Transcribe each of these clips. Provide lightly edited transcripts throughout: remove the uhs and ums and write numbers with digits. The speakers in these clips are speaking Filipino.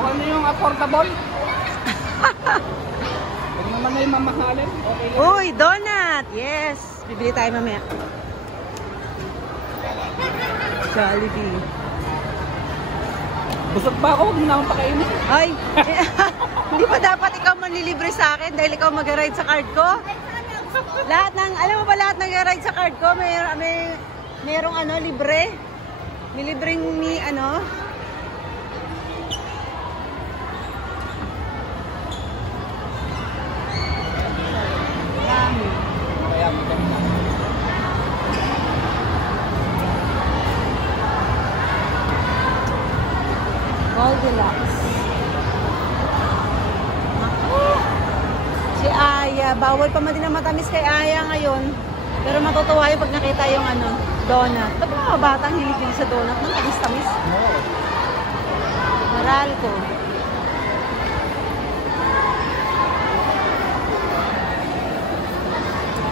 Kung ano yung affordable. Huwag naman na yung mamahalin. Okay lang. Uy, donut! Yes! Bibili tayo mamaya. Jollibee. Busog pa ako, huwag mo na akong pakainin. Ay! Hindi pa dapat ikaw manlilibre sa akin dahil ikaw mag-ride sa card ko? Lahat ng, alam mo ba lahat ng ride sa card ko, merong ano, libre? May libreng ano? Goldilocks. Si Aya, bawal pa man din ang matamis kay Aya ngayon. Pero matutuwa yung pag nakita yung ano, donut. Ba't mga batang hilig sa donut? Nang tamis-tamis? Maral ko.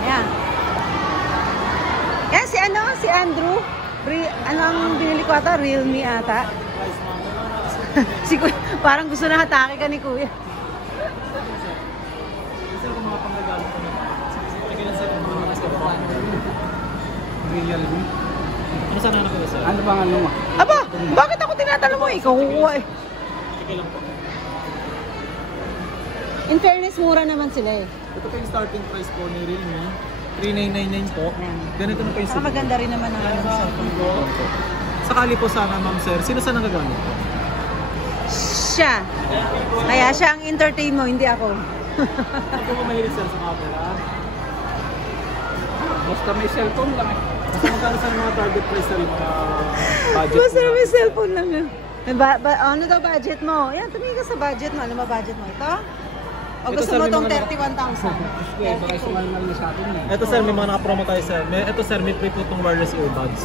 Ayan. Yan si ano, si Andrew. Ano ang binili ko ata? Realme ata. Si Kuya, parang gusto na hatake ka ni Kuya. Realme. Ano sana na kayo, sir? Ano bang ano mo? Aba, bakit ako tinatanong mo? Ikaw kukuha eh. Sige lang po. In fairness, mura naman sila eh. Ito po yung starting price po ni Realme. 3999 po. Ganito na po yung Maganda rin naman ang ano sa cellphone. Sakali po sana, ma'am sir. Sino sana nagagamit po? Siya. Kaya siya ang entertain mo, hindi ako. Ako po mahilig sir sa camera. Basta may cellphone lang eh. Basta magkano sa mga target price sir, mga budget Basta po may natin? cellphone lang eh. Ano daw budget mo? Yan, tumingin ka sa budget mo. Ano ba budget mo? Ito? O Ito, gusto sir, mo may tong mga- 31,000? Okay, baka sumalmal na sa atin eh. Ito sir, may mga naka-promo tayo sir. Ito sir, may free po itong wireless earbuds.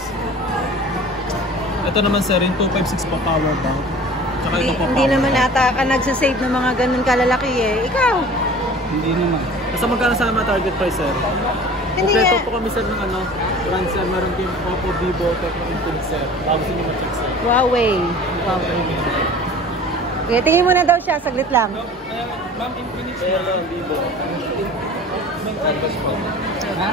Ito naman sir, yung 256 po power bank. Tsaka ito po Hindi power naman bank. ata ka nagsasave ng mga ganun kalalaki eh. Ikaw? Hindi naman. Basta magkano sa mga target price sir? Hindi Kompleto nga. po kami sir ng ano, brand sir. Meron kayong Oppo, Vivo, Tecno, Infinix sir. Bago gusto nyo ma-check sir. Huawei. Okay, tingin mo na daw siya. Saglit lang. Ma'am, Infinix na Vivo. Ha?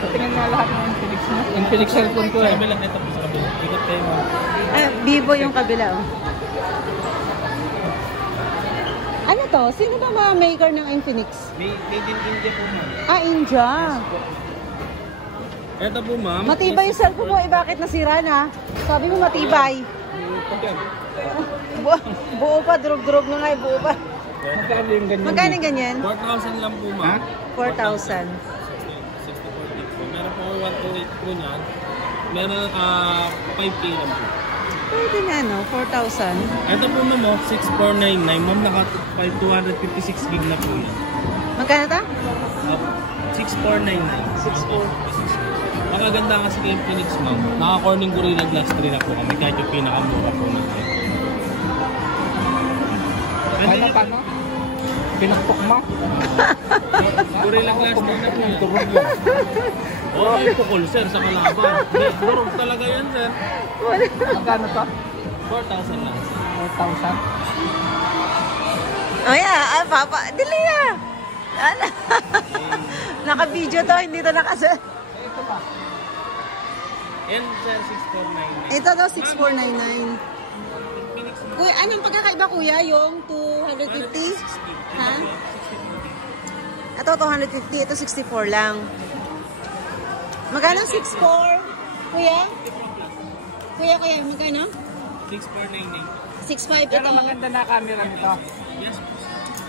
Patingin nga lahat ng Infinix mo. Infinix cellphone ko eh. Sabi lang ito po sa kabila. Ikot kayo ma'am. Vivo yung kabila. Oh. Ano to? Sino ba mga maker ng Infinix? Made in India po ma'am. India. Ito po ma'am. Matibay yung cellphone mo. Bakit nasira na? Sabi mo matibay. Buo pa. Durog-durog na nga. Buo pa. Magkano yung ganyan? Magkano ganyan? 4,000 lang po Ha? ma'am. 4,000. 64 gig po. Meron po 128 po niyan. Meron 5K lang po. Pwede na no? 4,000. Ito po ma'am, 6499. Ma'am, naka 256 gig na po yan. Magkano ta? 6499. 64. Ang maganda kasi kay Infinix ma'am, naka-Corning Gorilla Glass 3 na po kami kahit yung pinakamura po natin. Paano? Pinakpok mo? Gorilla Glass 3 na po yan. Oo, yung pukul sir sa kalaban. Durog talaga yan sir. Magkano to? 4,000 lang sir. 4,000? Oh yeah, papa. Dili ah. Ano? Naka-video to, hindi to naka-set. Ito pa. Yan sir, 6499. Ito daw 6499. Kuya, anong pagkakaiba kuya? Yung 250? Ha? Ito 250, ito 64 lang. Magkano 64? Kuya? Kuya, magkano? 6499. 65 Yan ito. ang maganda na camera nito. Yes po.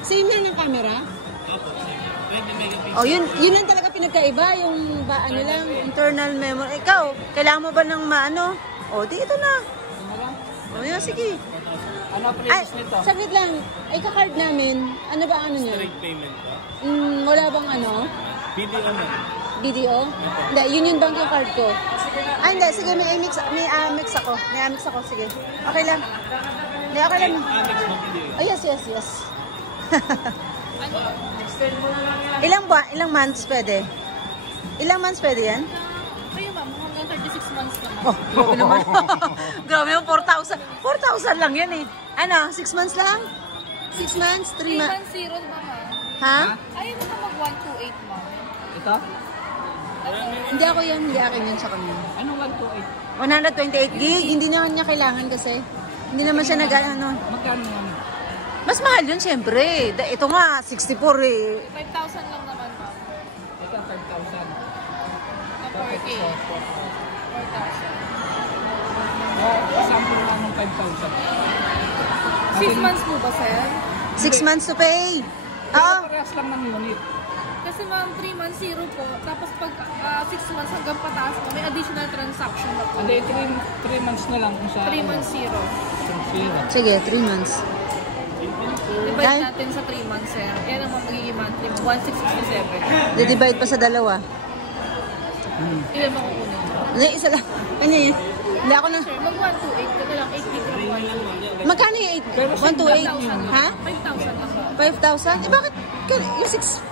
Same lang ng camera? Opo, sir. 20 megapixels. Oh, yun lang talaga pinagkaiba, yung ano lang, internal memory. Ikaw, kailangan mo ba ng maano? Oh, di ito na. Ano lang? Oh, yun, sige. Ano ang Ay, price nito? saglit lang. Ay, ka-card namin. Ano ba ano niya? Straight payment po. Wala bang ano? BDO man. BDO? Hindi, Union Bank yung card ko. Ay, hindi. Sige, may Amex ako. May Amex ako. Sige. Okay lang. Hindi, okay lang. Amex mo BDO. Oh, yes. Ilang months pwede? Ilang months pwede yan? Kayo ma'am, hanggang 36 months naman. Oh, grabe naman. Grabe naman, 4,000. 4,000 lang yan eh. Ano, 6 months lang? 6 months? 3 months? 310, mama. Ha? Ayaw mo na mag-128, ma'am. Ito? Hindi ako yan, hindi akin yun sa kanya. Ano 128? 128 gig, hindi naman niya kailangan kasi. Hindi naman siya ano. Magkano yan? Mas mahal yun, syempre. Ito nga, 64 eh. 5,000 lang naman, ma'am. Ito 5,000. Na 4K. 4,000. Sample lang ng 5,000. 6 months po ba, sir? 6 months to pay. Pero Oo. parehas lang ng unit. Kasi ma'am, 3 months zero po. Tapos pag 6 months hanggang pataas po, may additional transaction na po. Hindi, 3 months na lang kung sa... 3 months zero. Zero. Sige, 3 months. Divide Ay. natin sa 3 months, sir. Yan ang magiging monthly mo. 1,667. Di-divide pa sa dalawa. Ilan makukunin? Hindi, isa lang. Ano yun? Hindi ako na. Sir, mag-128. Ito lang, 8 gig lang 128. Magkano yung 8? 128? 5,000 lang. Ha? 5,000 lang ba? 5,000? Eh bakit? Yung 6...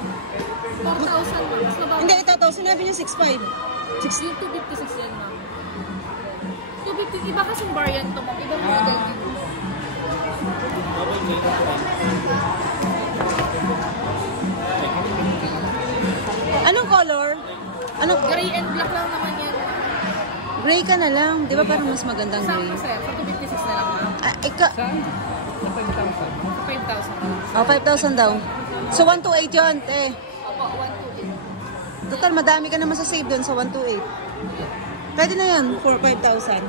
4,000 lang. Mas mababa. Hindi, ito. Sinabi niya 6,500. Yung 256 yan, ma'am. 250, iba kasing variant to, ma'am. Ibang model din. Anong color? Anong Gray and black lang naman yan. gray ka na lang. Di ba parang mas magandang gray? Sakto, sir. Sa 256 na lang, ma'am. Ah, Saan? Sa 5,000. 5,000. Oh, 5,000 daw. So, 128 yun, eh. Opo, 128. Total, madami ka naman sa save doon sa 128. Pwede na yun for 5,000.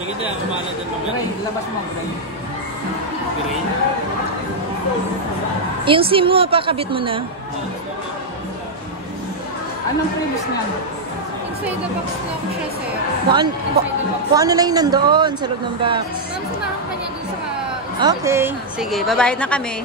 Sige na, kumala din naman. Gray, labas mo gray. Green. Yung SIM mo, pakabit mo na. Anong previous niyan? Inside the box lang siya, sir. Kung ano lang yung nandoon sa loob ng box. Ma'am, samahan ka niya dun sa... Okay. Sige, babayad na kami.